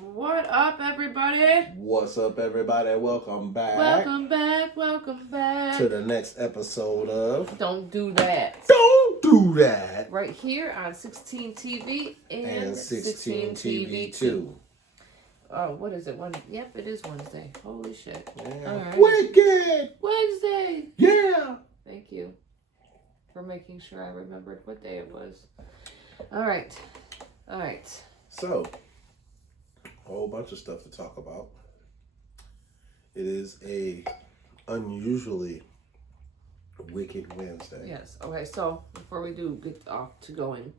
What up, everybody? What's up, everybody? Welcome back. Welcome back. To the next episode of Don't Do That. Don't Do That. Right here on 16 TV and 16 TV 2. Oh, what is it? Yep, it is Wednesday. Holy shit. Yeah. All right. Wicked. Wednesday. Yeah. Thank you for making sure I remembered what day it was. All right. So, a whole bunch of stuff to talk about. It is a unusually wicked Wednesday. Yes. Okay, so before we do get off to going,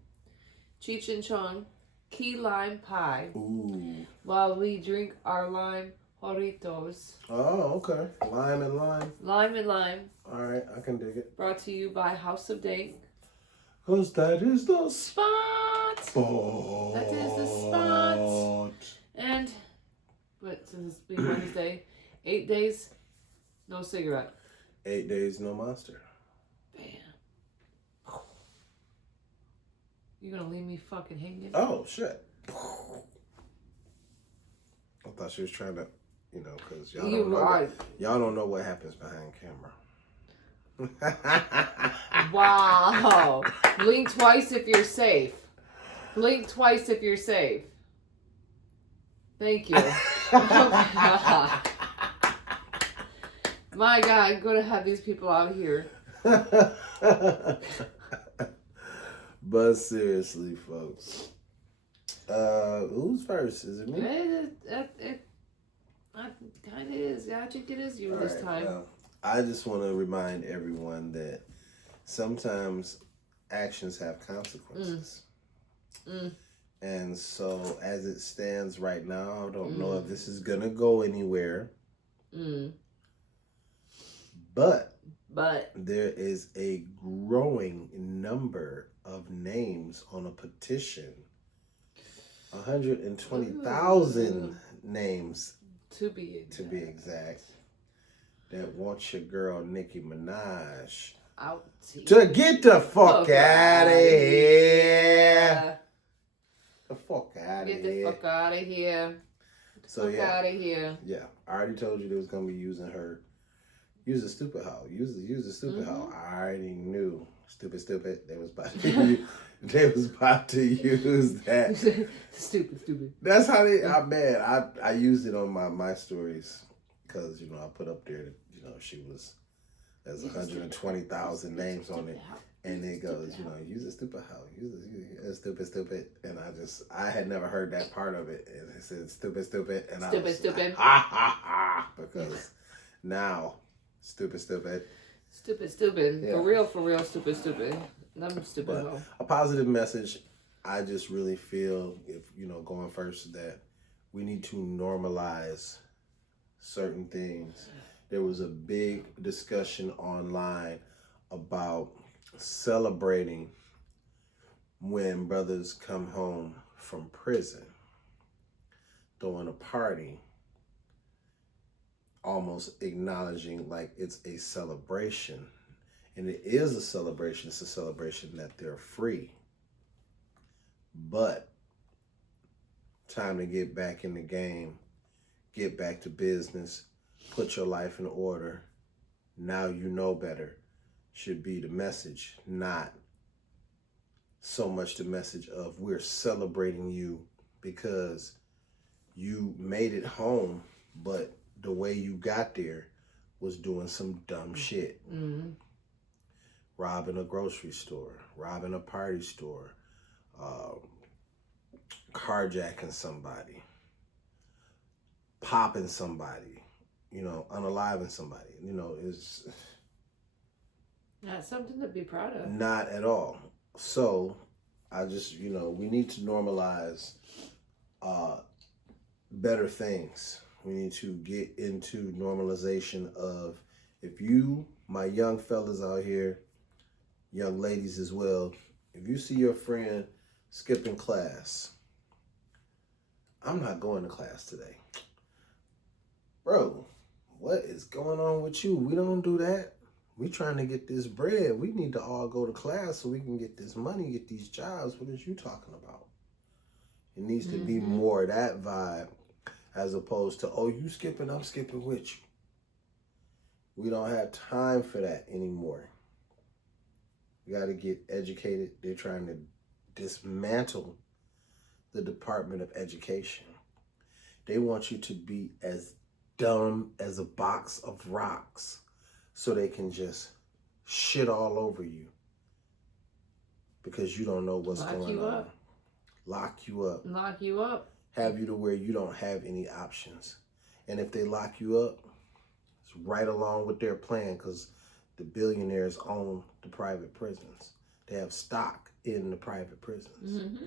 Cheech and Chong, key lime pie. Ooh. While we drink our lime Doritos. Oh, okay. Lime and lime. Lime and lime. All right, I can dig it. Brought to you by House of Dank. Because that is the spot. That is the spot. And, but since it's been Wednesday, 8 days, no cigarette. 8 days, no monster. Bam. You gonna leave me fucking hanging? Oh, shit. I thought she was trying to, because y'all don't know what happens behind camera. Wow. Blink twice if you're safe. Blink twice if you're safe. Thank you. My God, I'm going to have these people out here. But seriously, folks. Who's first? Is it me? It kind of is. I think it is you this time. Well, I just want to remind everyone that sometimes actions have consequences. And so as it stands right now, I don't know if this is going to go anywhere. But there is a growing number of names on a petition. 120,000 names to be exact. That wants your girl Nicki Minaj out to get the fuck out of here. The fuck out of here. Get the fuck out of here. So yeah. Out of here. Yeah. I already told you they was gonna be using her. Use a stupid hoe. Use a stupid hoe. I already knew. Stupid. They was about to use that. Stupid. That's how they. I used it on my stories because I put up there that there's 120,000 names on it, and it goes use a stupid hoe. Use a stupid, and I had never heard that part of it, and it said stupid, and I was stupid. Like, ha because now. Stupid. Yeah. For real, stupid. I'm stupid. But a positive message. I just really feel, if going first, that we need to normalize certain things. There was a big discussion online about celebrating when brothers come home from prison, throwing a party, almost acknowledging like it's a celebration. And it is a celebration. It's a celebration that they're free. But time to get back in the game, get back to business, put your life in order. Now you know better should be the message, not so much the message of we're celebrating you because you made it home, but the way you got there was doing some dumb shit. Robbing a grocery store, robbing a party store, carjacking somebody, popping somebody, unaliving somebody. Is not something to be proud of. Not at all. So I just, we need to normalize better things. We need to get into normalization of, if you, my young fellas out here, young ladies as well, if you see your friend skipping class, I'm not going to class today. Bro, what is going on with you? We don't do that. We trying to get this bread. We need to all go to class so we can get this money, get these jobs. What is you talking about? It needs to be more that vibe as opposed to, oh, you skipping, I'm skipping with you. We don't have time for that anymore. We got to get educated. They're trying to dismantle the Department of Education. They want you to be as dumb as a box of rocks so they can just shit all over you because you don't know what's going on. Lock you up. Lock you up. Have you to where you don't have any options. And if they lock you up, it's right along with their plan because the billionaires own the private prisons. They have stock in the private prisons.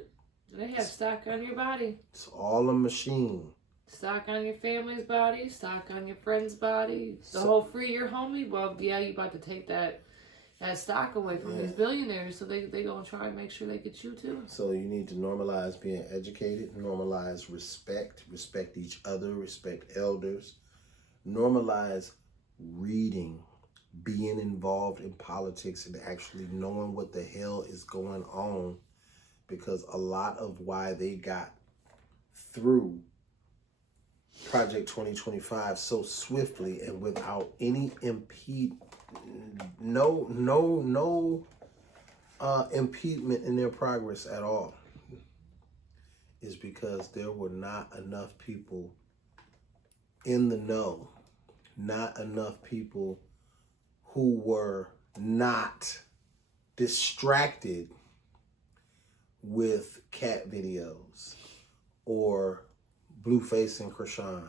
They have stock on your body. It's all a machine. Stock on your family's body, stock on your friend's body. The whole free your homie. Well, yeah, you about to take that stock away from these billionaires, so they gonna try and make sure they get you too. So you need to normalize being educated, normalize respect each other, respect elders, normalize reading, being involved in politics and actually knowing what the hell is going on, because a lot of why they got through Project 2025 so swiftly and without any impediment in their progress at all is because there were not enough people in the know, not enough people who were not distracted with cat videos or Blueface and Krishan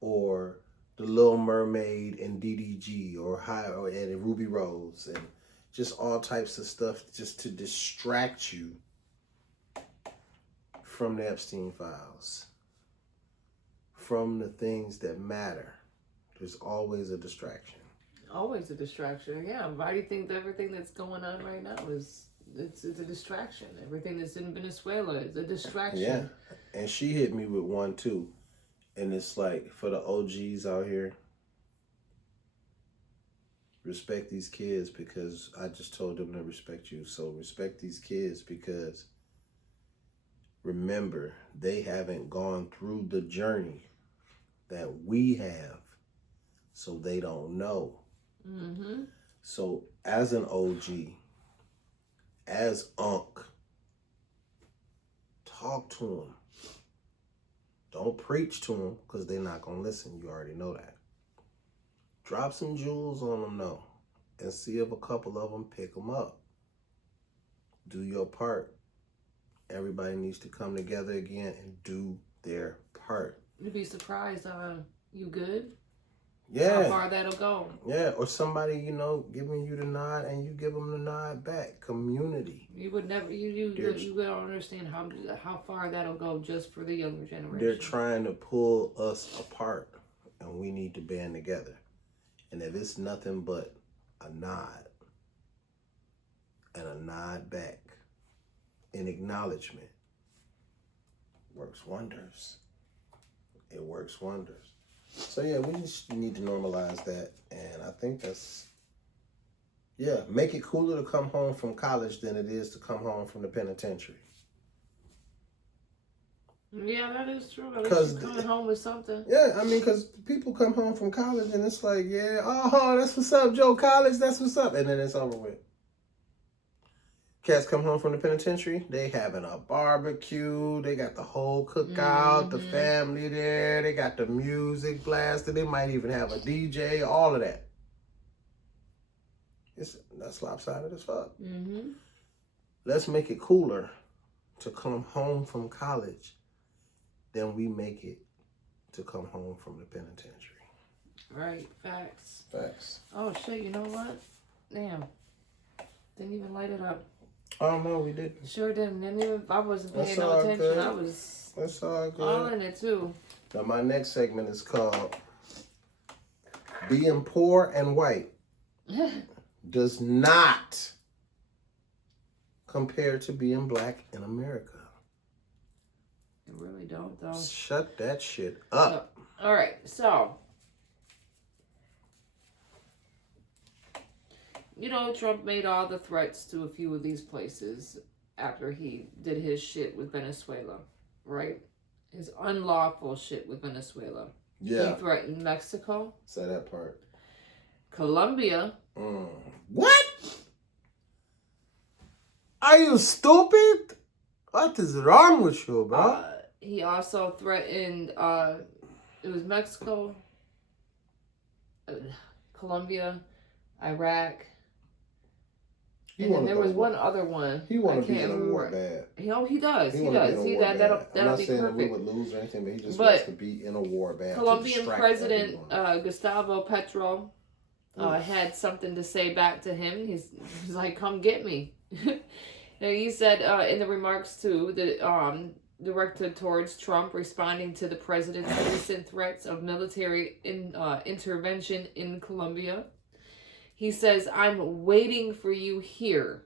or The Little Mermaid and DDG and Ruby Rose and just all types of stuff just to distract you from the Epstein files, from the things that matter. There's always a distraction. Always a distraction, yeah. Why do you think everything that's going on right now is it's a distraction? Everything that's in Venezuela is a distraction. Yeah, and she hit me with one too. And it's like, for the OGs out here, respect these kids because I just told them to respect you. So respect these kids because remember, they haven't gone through the journey that we have, so they don't know. So as an OG, as Unc, talk to them. Don't preach to them because they're not going to listen. You already know that. Drop some jewels on them, though, and see if a couple of them pick them up. Do your part. Everybody needs to come together again and do their part. You'd be surprised. You good? Yeah. How far that'll go. Yeah, or somebody, giving you the nod and you give them the nod back. Community. You would never, you don't understand how far that'll go just for the younger generation. They're trying to pull us apart and we need to band together. And if it's nothing but a nod and a nod back in acknowledgement, works wonders. It works wonders. So yeah, we just need to normalize that, and I think make it cooler to come home from college than it is to come home from the penitentiary. Yeah, that is true. Because coming home with something. Yeah, I mean, because people come home from college and it's like, that's what's up, Joe College, that's what's up, and then it's over with. Cats come home from the penitentiary, they having a barbecue, they got the whole cookout, the family there, they got the music blasted, they might even have a DJ, all of that. That's lopsided as fuck. Let's make it cooler to come home from college than we make it to come home from the penitentiary. Right, facts. Facts. Oh shit, you know what? Damn. Didn't even light it up. Oh no, we didn't. Sure didn't. I wasn't paying no attention. Good. I was That's all good. all in it too. Now my next segment is called Being Poor and White Does Not Compare to Being Black in America. It really don't though. Shut that shit up. All right, so Trump made all the threats to a few of these places after he did his shit with Venezuela. right? His unlawful shit with Venezuela. Yeah. He threatened Mexico. Say that part. Colombia. What? Are you stupid? What is wrong with you, bro? He also threatened, it was Mexico, Colombia, Iraq, and then there was one other one. He want to be in a war bad. He does. He does. See, that'll I'm not be saying perfect. that we would lose or anything, but he just wants to be in a war bad. Colombian President Gustavo Petro had something to say back to him. He's like, "Come get me." Now, he said in the remarks to the directed towards Trump, responding to the president's recent threats of military intervention in Colombia. He says, "I'm waiting for you here.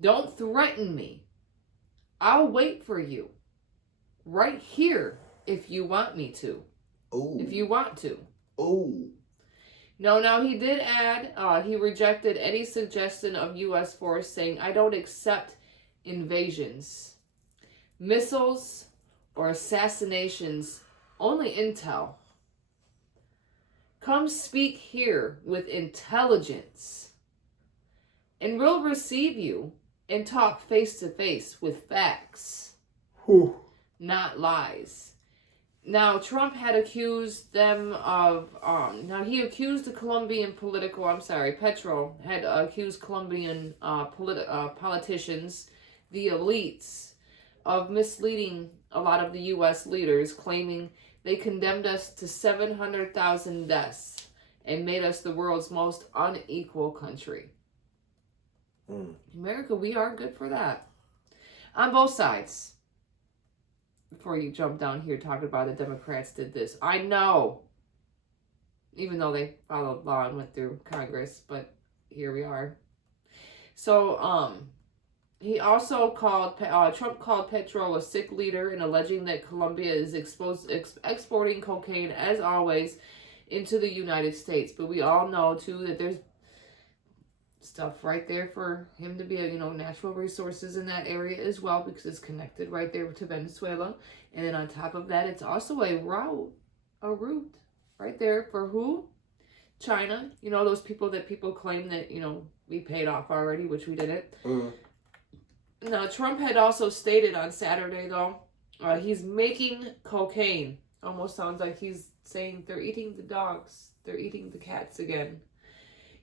Don't threaten me. I'll wait for you right here if you want me to." Ooh. If you want to. Ooh. No, now he did add, he rejected any suggestion of U.S. force, saying, "I don't accept invasions, missiles, or assassinations, only intel. Come speak here with intelligence, and we'll receive you and talk face to face with facts, not lies." Now, Trump had accused them of, he accused the Colombian Petro had accused Colombian politicians, the elites, of misleading a lot of the U.S. leaders, claiming they condemned us to 700,000 deaths and made us the world's most unequal country. America, we are good for that. On both sides. Before you jump down here talking about the Democrats did this. I know. Even though they followed law and went through Congress, but here we are. So, he also called, Trump called Petro a sick leader and alleging that Colombia is exporting cocaine, as always, into the United States. But we all know, too, that there's stuff right there for him to be, natural resources in that area as well, because it's connected right there to Venezuela. And then on top of that, it's also a route right there for who? China. Those people that people claim that, we paid off already, which we didn't. Now, Trump had also stated on Saturday, though, he's making cocaine. Almost sounds like he's saying they're eating the dogs. They're eating the cats again.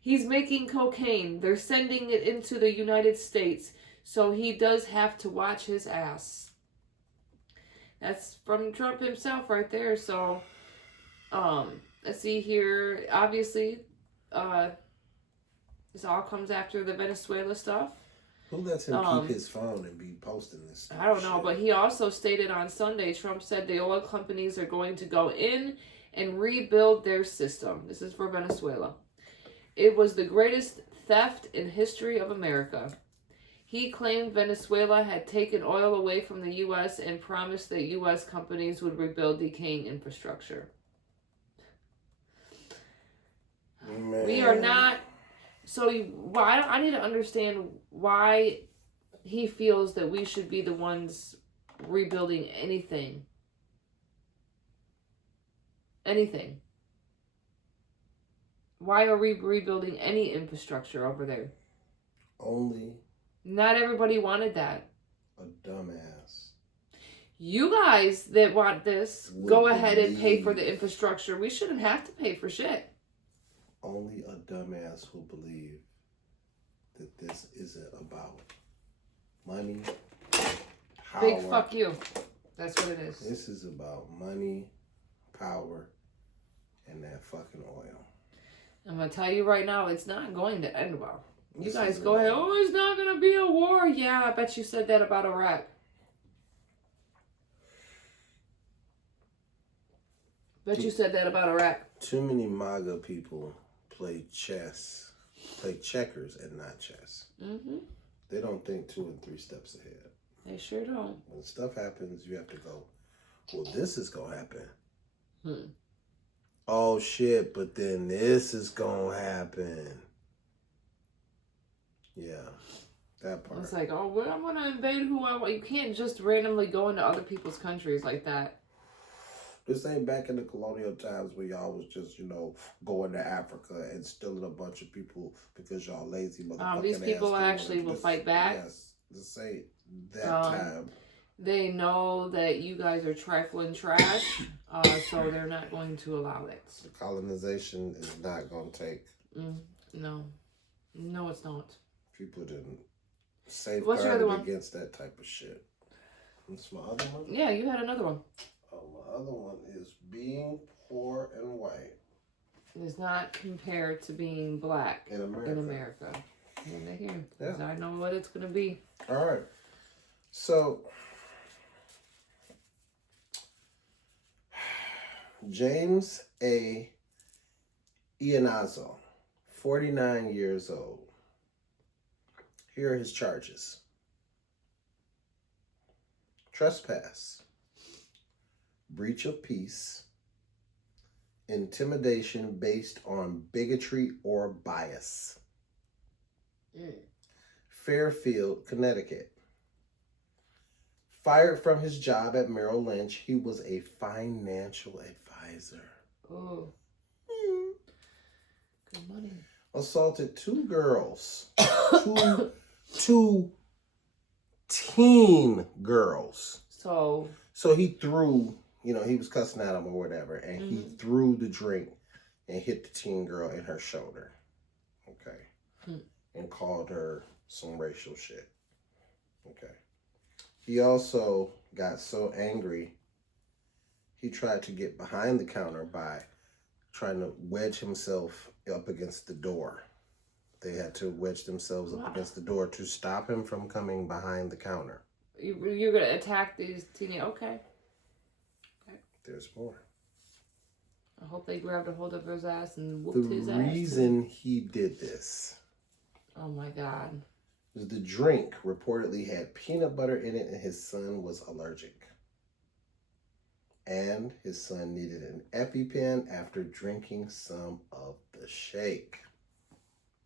He's making cocaine. They're sending it into the United States. So he does have to watch his ass. That's from Trump himself right there. So, let's see here. Obviously, this all comes after the Venezuela stuff. Who lets him keep his phone and be posting this stuff? I don't know, but he also stated on Sunday, Trump said the oil companies are going to go in and rebuild their system. This is for Venezuela. It was the greatest theft in history of America. He claimed Venezuela had taken oil away from the U.S. and promised that U.S. companies would rebuild decaying infrastructure. Man. We are not... So I need to understand why he feels that we should be the ones rebuilding anything. Anything. Why are we rebuilding any infrastructure over there? Only. Not everybody wanted that. A dumbass. You guys that want this, go ahead and pay for the infrastructure. We shouldn't have to pay for shit. Only a dumbass will believe that this isn't about money, power. Big fuck you. That's what it is. This is about money, power, and that fucking oil. I'm going to tell you right now, it's not going to end well. You guys go ahead, oh, it's not going to be a war. Yeah, I bet you said that about Iraq. Bet you said that about Iraq. Too many MAGA people play chess, play checkers and not chess. Mm-hmm. They don't think 2 and 3 steps ahead. They sure don't. When stuff happens, you have to go, well, this is going to happen. Oh, shit, but then this is going to happen. Yeah. That part. It's like, oh, well, I'm gonna invade who I want. You can't just randomly go into other people's countries like that. This ain't back in the colonial times where y'all was just, going to Africa and stealing a bunch of people because y'all lazy motherfucking These people actually will fight back. Yes, this ain't that time. They know that you guys are trifling trash, so they're not going to allow it. The colonization is not going to take. No, it's not. People didn't safeguard against that type of shit. What's my other one? Yeah, you had another one. Oh, my other one is being poor and white. It is not compared to being black in America. Yeah. I know what it's going to be. All right. So, James A. Ianazzo, 49 years old. Here are his charges. Trespass, breach of peace, intimidation based on bigotry or bias. Fairfield, Connecticut. Fired from his job at Merrill Lynch, he was a financial advisor. Oh. Good money. Assaulted two girls. two teen girls. So he threw, he was cussing at him or whatever, and he threw the drink and hit the teen girl in her shoulder. Okay. And called her some racial shit. Okay. He also got so angry, he tried to get behind the counter by trying to wedge himself up against the door. They had to wedge themselves up against the door to stop him from coming behind the counter. You're going to attack these teenagers? Okay. There's more. I hope they grabbed a hold of his ass and whooped his ass. The reason he did this. Oh my God. The drink reportedly had peanut butter in it, and his son was allergic. And his son needed an EpiPen after drinking some of the shake.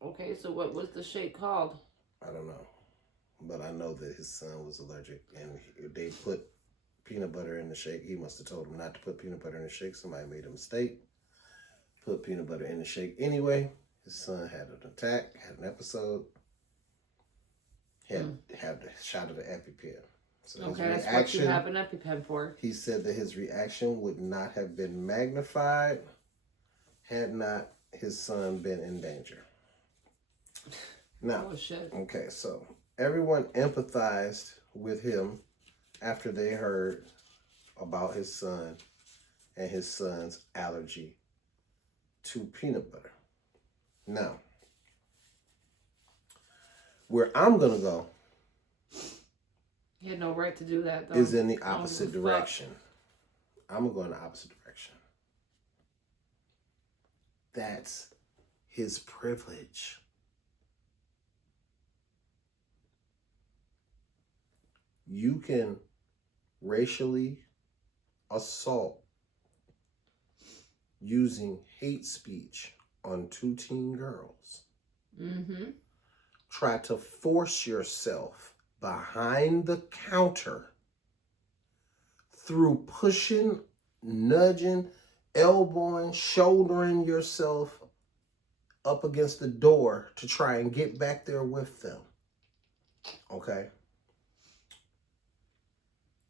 Okay, so what was the shake called? I don't know. But I know that his son was allergic, and they put peanut butter in the shake. He must have told him not to put peanut butter in the shake. Somebody made a mistake. Put peanut butter in the shake anyway. His son had an attack, had an episode. Had the shot of the EpiPen. So okay, that's what you have an EpiPen for. He said that his reaction would not have been magnified had not his son been in danger. Now, okay, so everyone empathized with him after they heard about his son and his son's allergy to peanut butter. Now, where I'm going to go he had no right to do that, though. Is in the opposite direction. I'm going to go in the opposite direction. That's his privilege. You can racially assault using hate speech on two teen girls. Try to force yourself behind the counter through pushing, nudging, elbowing, shouldering yourself up against the door to try and get back there with them. Okay?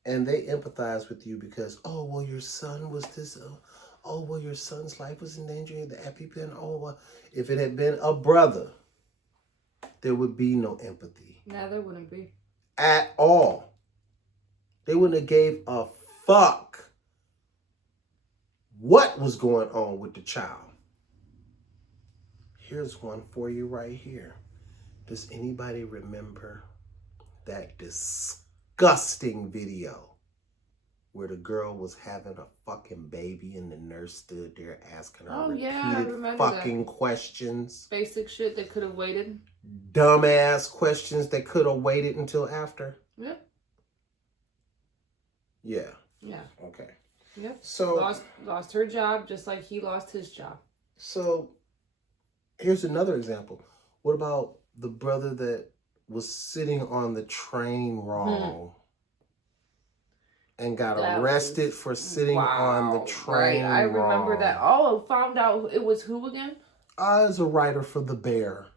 And they empathize with you because, oh, well, your son was this, oh, well, your son's life was in danger, the EpiPen, oh, well. If it had been a brother, there would be no empathy. No, there wouldn't be. At all. They wouldn't have gave a fuck what was going on with the child. Here's one for you right here. Does anybody remember that disgusting video where the girl was having a fucking baby and the nurse stood there asking her repeated fucking questions? Basic shit that could have waited. Dumbass questions that could have waited until after. Yep. Yeah. Yeah. Okay. Yep. So lost her job just like he lost his job. So here's another example. What about the brother that was sitting on the train wrong and got That arrested was- for sitting on the train Right, I remember wrong. that. Oh, found out it was who again? I was a writer for The Bear.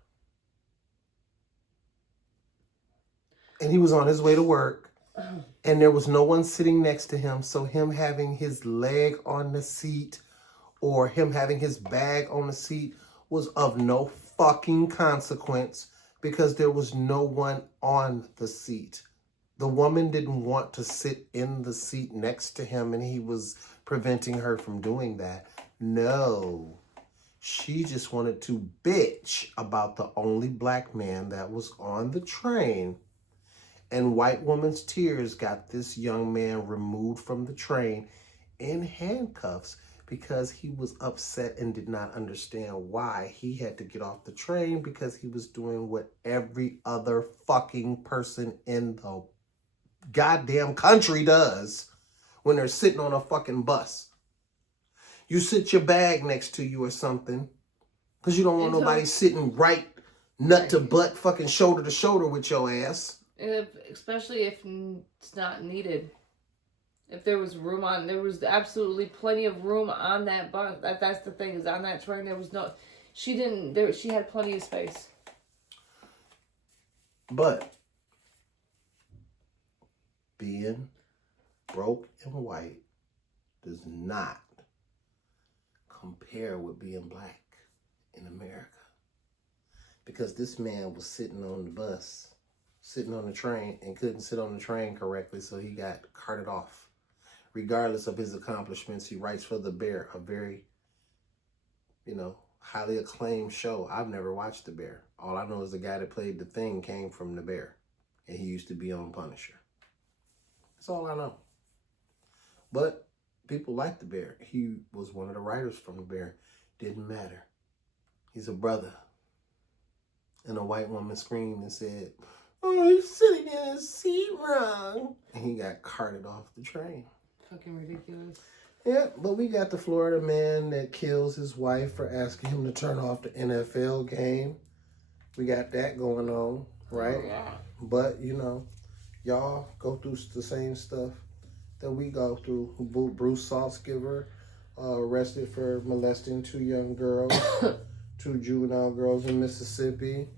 And he was on his way to work. And there was no one sitting next to him. So him having his leg on the seat or him having his bag on the seat was of no fucking consequence because there was no one on the seat. The woman didn't want to sit in the seat next to him and he was preventing her from doing that. No. She just wanted to bitch about the only black man that was on the train. And white woman's tears got this young man removed from the train in handcuffs because he was upset and did not understand why he had to get off the train because he was doing what every other fucking person in the goddamn country does when they're sitting on a fucking bus. You sit your bag next to you or something because you don't want nobody sitting right nut to butt fucking shoulder to shoulder with your ass. Especially if it's not needed. If there was room on, there was absolutely plenty of room on that bus. That's the thing, is on that train there was no, she had plenty of space. But being broke and white does not compare with being black in America. Because this man was sitting on the bus, sitting on the train, and couldn't sit on the train correctly, so he got carted off. Regardless of his accomplishments, he writes for The Bear, a very, highly acclaimed show. I've never watched The Bear. All I know is the guy that played the Thing came from The Bear, and he used to be on Punisher. That's all I know. But people like The Bear. He was one of the writers from The Bear. Didn't matter. He's a brother. And a white woman screamed and said, "Oh, he's sitting in his seat wrong." And he got carted off the train. Fucking ridiculous. Yeah, but we got the Florida man that kills his wife for asking him to turn off the NFL game. We got that going on, right? Oh, yeah. But, y'all go through the same stuff that we go through. Bruce Saltzgiver arrested for molesting 2 young girls, 2 juvenile girls in Mississippi.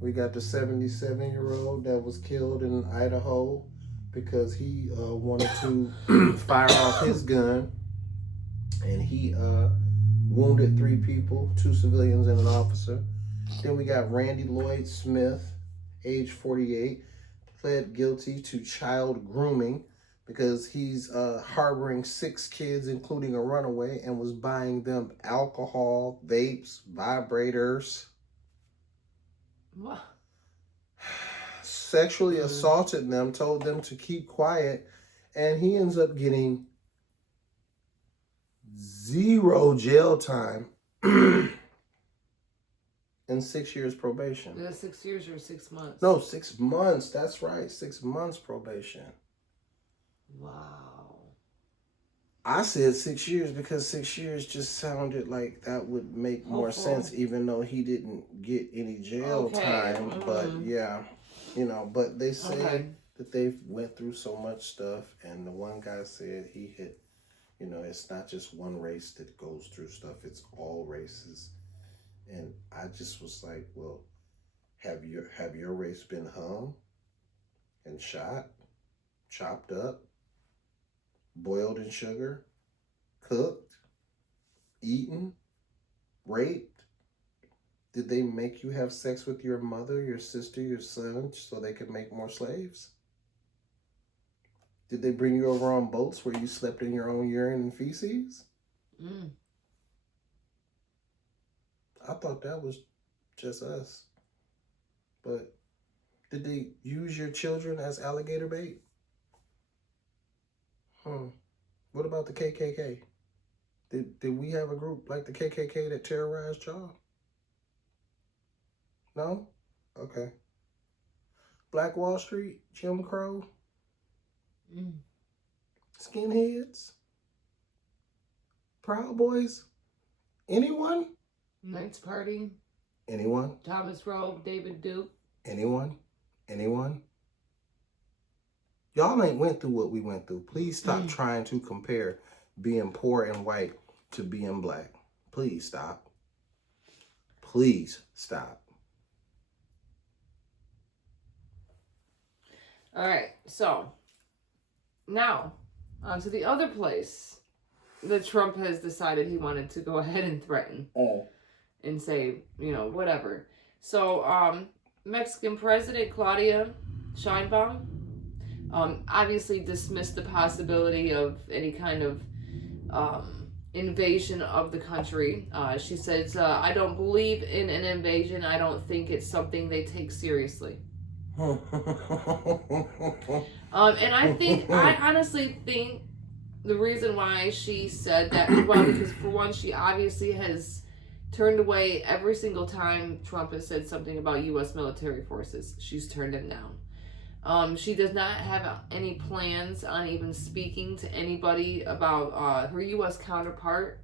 We got the 77-year-old that was killed in Idaho because he wanted to fire off his gun, and he wounded 3 people, 2 civilians and an officer. Then we got Randy Lloyd Smith, age 48, pled guilty to child grooming because he's harboring 6 kids, including a runaway, and was buying them alcohol, vapes, vibrators. What? Sexually assaulted them, told them to keep quiet, and he ends up getting 0 jail time and 6 years probation. Is it 6 years or 6 months? No, 6 months. That's right. 6 months probation. Wow. I said 6 years because 6 years just sounded like that would make more sense, even though he didn't get any jail time. But yeah, but they say that they've went through so much stuff, and the one guy said he hit, it's not just one race that goes through stuff, it's all races. And I just was like, well, have your race been hung and shot, chopped up, boiled in sugar, cooked, eaten, raped? Did they make you have sex with your mother, your sister, your son so they could make more slaves? Did they bring you over on boats where you slept in your own urine and feces? I thought that was just us. But did they use your children as alligator bait? What about the KKK? Did we have a group like the KKK that terrorized y'all? No? Okay. Black Wall Street, Jim Crow, skinheads, Proud Boys, anyone? Knights Party. Anyone? Thomas Rowe, David Duke. Anyone? Anyone? Y'all ain't went through what we went through. Please stop trying to compare being poor and white to being black. Please stop. Please stop. All right, so now on to the other place that Trump has decided he wanted to go ahead and threaten and say, whatever. So, Mexican President Claudia Sheinbaum obviously dismissed the possibility of any kind of invasion of the country. She says, I don't believe in an invasion. I don't think it's something they take seriously. And I honestly think the reason why she said that, well, because for one, she obviously has turned away every single time Trump has said something about U.S. military forces. She's turned it down. She does not have any plans on even speaking to anybody about her U.S. counterpart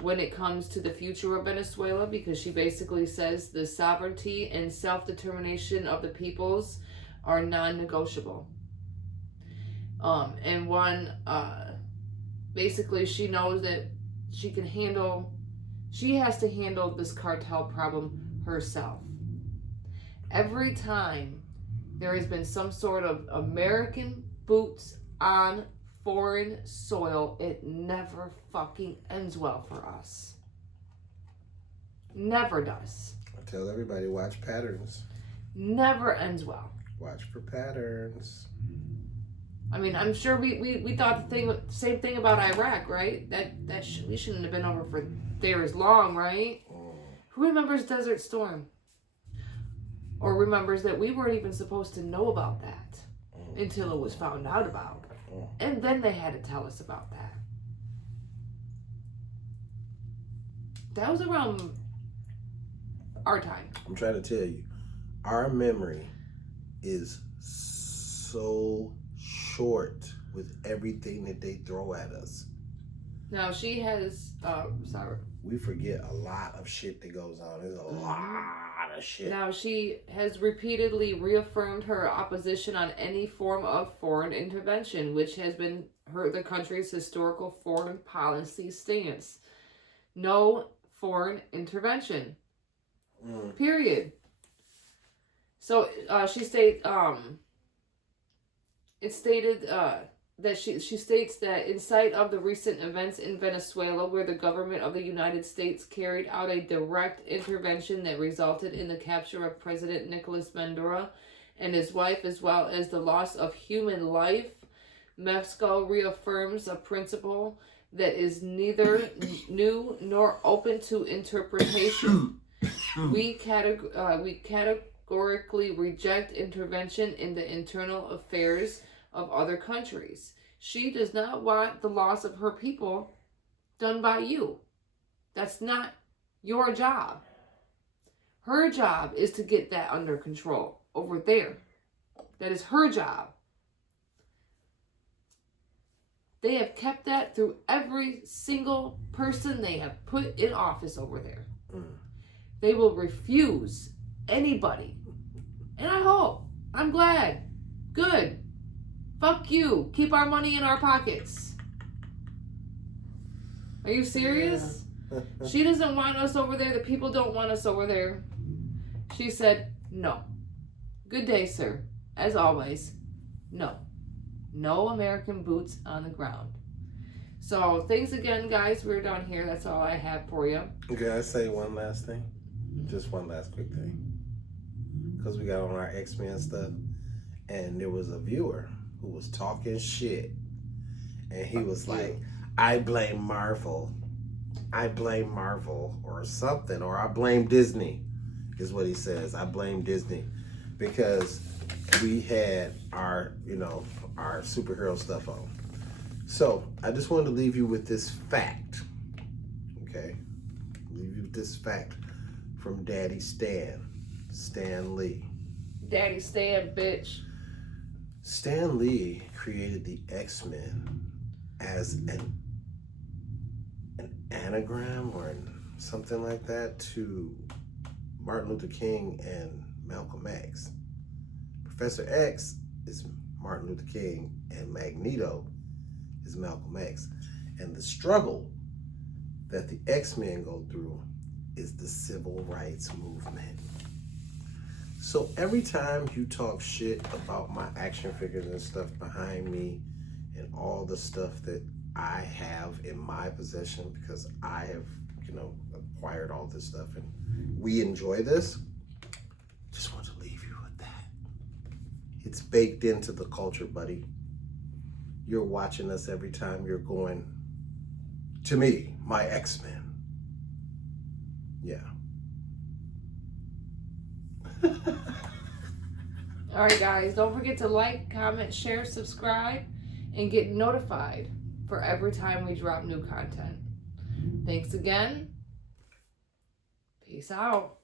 when it comes to the future of Venezuela, because she basically says the sovereignty and self-determination of the peoples are non-negotiable. And one, basically she knows that she has to handle this cartel problem herself. Every time there has been some sort of American boots on foreign soil, it never fucking ends well for us. Never does. I tell everybody, watch patterns. Never ends well. Watch for patterns. I mean, I'm sure we thought the same thing about Iraq, right? We shouldn't have been over for there as long, right? Who remembers Desert Storm? Or remembers that we weren't even supposed to know about that until it was found out about. And then they had to tell us about that. That was around our time. I'm trying to tell you, our memory is so short with everything that they throw at us. Now she has, we forget a lot of shit that goes on. There's a lot of shit. Now she has repeatedly reaffirmed her opposition on any form of foreign intervention, which has been the country's historical foreign policy stance. No foreign intervention. Period. So she stated, it stated that she states that in sight of the recent events in Venezuela, where the government of the United States carried out a direct intervention that resulted in the capture of President Nicolas Maduro and his wife, as well as the loss of human life, Mexico reaffirms a principle that is neither new nor open to interpretation. We categorically reject intervention in the internal affairs of other countries. She does not want the loss of her people done by you. That's not your job. Her job is to get that under control over there. That is her job. They have kept that through every single person they have put in office over there. They will refuse anybody. And I'm glad. Good. Fuck you. Keep our money in our pockets. Are you serious? Yeah. She doesn't want us over there. The people don't want us over there. She said, no. Good day, sir. As always, no. No American boots on the ground. So, thanks again, guys. We're done here. That's all I have for you. Can I say one last thing? Just one last quick thing. Because we got on our X-Men stuff. And there was a viewer who was talking shit. And he was like, I blame Marvel. I blame Marvel or something. Or I blame Disney, is what he says. I blame Disney. Because we had our, our superhero stuff on. So, I just wanted to leave you with this fact. Okay? Leave you with this fact from Daddy Stan Lee. Daddy Stan, bitch. Stan Lee created the X-Men as an anagram or something like that to Martin Luther King and Malcolm X. Professor X is Martin Luther King, and Magneto is Malcolm X. And the struggle that the X-Men go through is the civil rights movement. So every time you talk shit about my action figures and stuff behind me and all the stuff that I have in my possession, because I have, acquired all this stuff and we enjoy this, just want to leave you with that. It's baked into the culture, buddy. You're watching us every time you're going, to me, my X-Men. Yeah. All right, guys, don't forget to like, comment, share, subscribe, and get notified for every time we drop new content. Thanks again. Peace out.